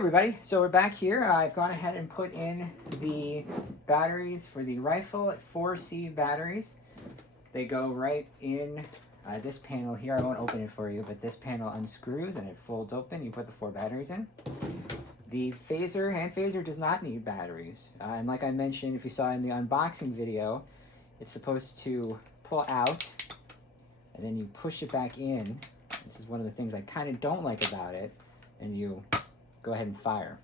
everybody, so we're back here. I've gone ahead and put in the batteries for the rifle, 4C batteries. They go right in this panel here. I won't open it for you, but this panel unscrews and it folds open. You put the 4 batteries in. The phaser, hand phaser, does not need batteries. And like I mentioned, if you saw in the unboxing video, it's supposed to pull out and then you push it back in. This is one of the things I kind of don't like about it. And you go ahead and fire.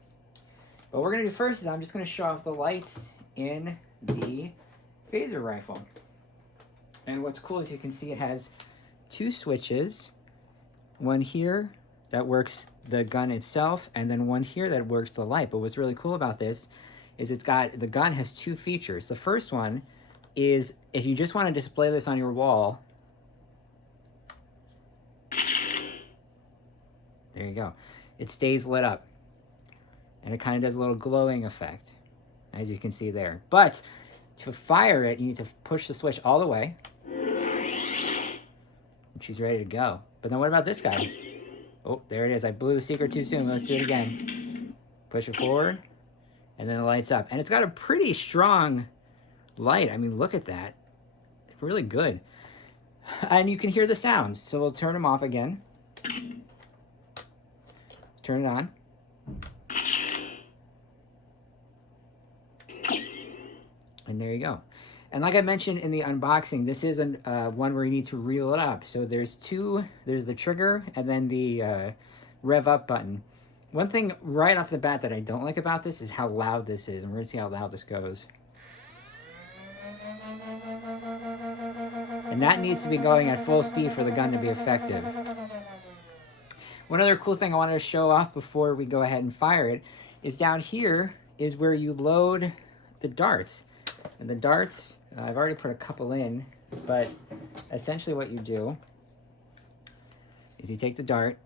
But what we're going to do first is I'm just going to show off the lights in the phaser rifle. And what's cool is you can see it has 2 switches. One here that works the gun itself, and then one here that works the light. But what's really cool about this is the gun has 2 features. The first one is if you just want to display this on your wall, there you go. It stays lit up. And it kind of does a little glowing effect, as you can see there. But to fire it, you need to push the switch all the way. And she's ready to go. But then what about this guy? Oh, there it is. I blew the secret too soon. Let's do it again. Push it forward, and then it lights up. And it's got a pretty strong light. I mean, look at that. It's really good. And you can hear the sounds. So we'll turn them off again. Turn it on. And there you go. And like I mentioned in the unboxing, this is one where you need to reel it up. So there's the trigger and then the rev up button. One thing right off the bat that I don't like about this is how loud this is. And we're gonna see how loud this goes. And that needs to be going at full speed for the gun to be effective. One other cool thing I wanted to show off before we go ahead and fire it is down here is where you load the darts. And the darts, I've already put a couple in, but essentially what you do is you take the dart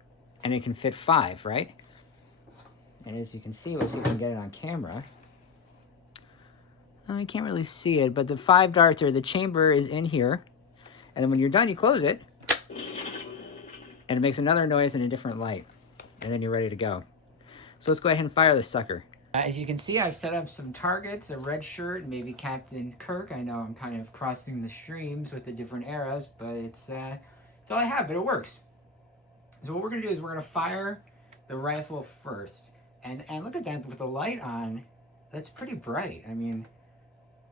and it can fit 5, right? And as you can see, we'll see if we can get it on camera. Oh, you can't really see it, but the 5 darts the chamber is in here. And then when you're done, you close it. And it makes another noise in a different light. And then you're ready to go. So let's go ahead and fire this sucker. As you can see, I've set up some targets, a red shirt, maybe Captain Kirk. I know I'm kind of crossing the streams with the different eras, but it's all I have, but it works. So what we're gonna do is we're gonna fire the rifle first. And look at that, with the light on, that's pretty bright. I mean,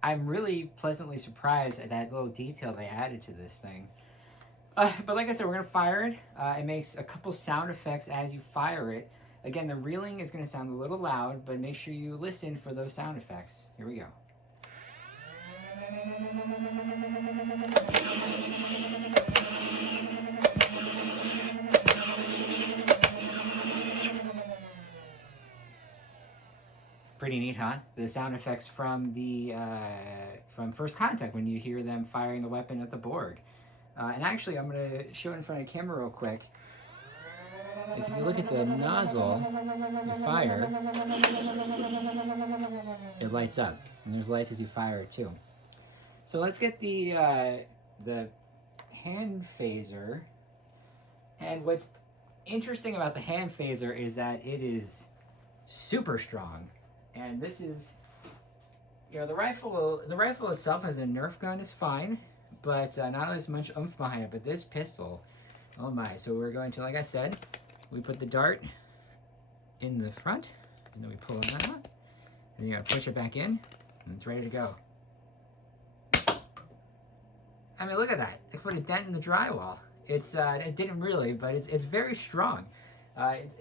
I'm really pleasantly surprised at that little detail they added to this thing. But like I said, we're going to fire it. It makes a couple sound effects as you fire it. Again, the reeling is going to sound a little loud, but make sure you listen for those sound effects. Here we go. Pretty neat, huh? The sound effects from from First Contact when you hear them firing the weapon at the Borg. And actually, I'm going to show it in front of the camera real quick. Like if you look at the nozzle, you fire, it lights up. And there's lights as you fire it too. So let's get the hand phaser. And what's interesting about the hand phaser is that it is super strong. And this is, you know, the rifle itself as a Nerf gun is fine. But not as much oomph behind it, but this pistol, oh my. So we're going to, like I said, we put the dart in the front, and then we pull it out, and then you gotta push it back in, and it's ready to go. I mean, look at that. It put a dent in the drywall. It didn't really, but it's very strong.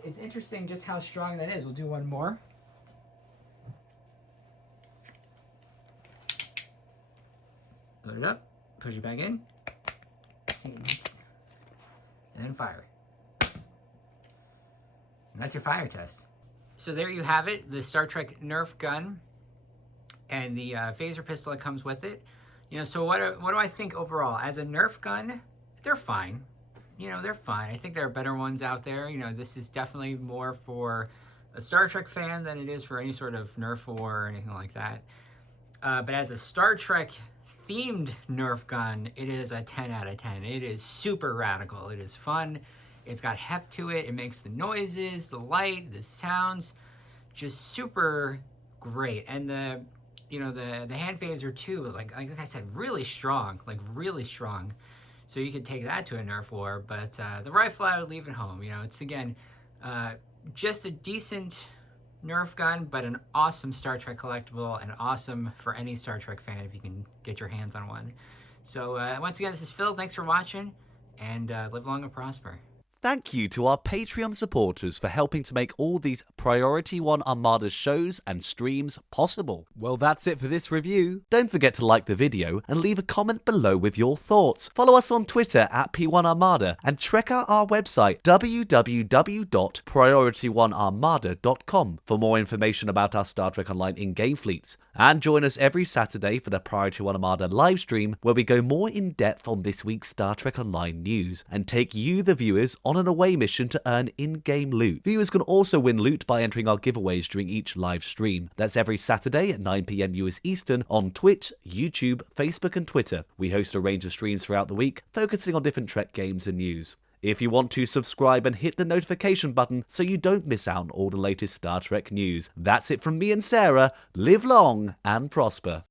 It's interesting just how strong that is. We'll do one more. Load it up. Push it back in, and then fire it. And that's your fire test. So there you have it, the Star Trek Nerf gun and the phaser pistol that comes with it. You know, so what do I think overall? As a Nerf gun, they're fine. You know, they're fine. I think there are better ones out there. You know, this is definitely more for a Star Trek fan than it is for any sort of Nerf war or anything like that. But as a Star Trek themed Nerf gun, it is a 10 out of 10. It is super radical. It is fun. It's got heft to it. It makes the noises, the light, the sounds. just super great. And the hand phaser too, like I said, really strong, like really strong. So you could take that to a Nerf war, but the rifle I would leave at home. It's again just a decent Nerf gun, but an awesome Star Trek collectible, and awesome for any Star Trek fan if you can get your hands on one. So once again, this is Phil. Thanks for watching, and live long and prosper. Thank you to our Patreon supporters for helping to make all these Priority 1 Armada shows and streams possible. Well, that's it for this review. Don't forget to like the video and leave a comment below with your thoughts. Follow us on Twitter at P1Armada and check out our website www.priority1armada.com for more information about our Star Trek Online in-game fleets. And join us every Saturday for the Priority 1 Armada live stream, where we go more in depth on this week's Star Trek Online news and take you, the viewers, on an away mission to earn in-game loot. Viewers can also win loot by entering our giveaways during each live stream. That's every Saturday at 9 PM US Eastern on Twitch, YouTube, Facebook and Twitter. We host a range of streams throughout the week, focusing on different Trek games and news. If you want to subscribe and hit the notification button so you don't miss out on all the latest Star Trek news. That's it from me and Sarah. Live long and prosper.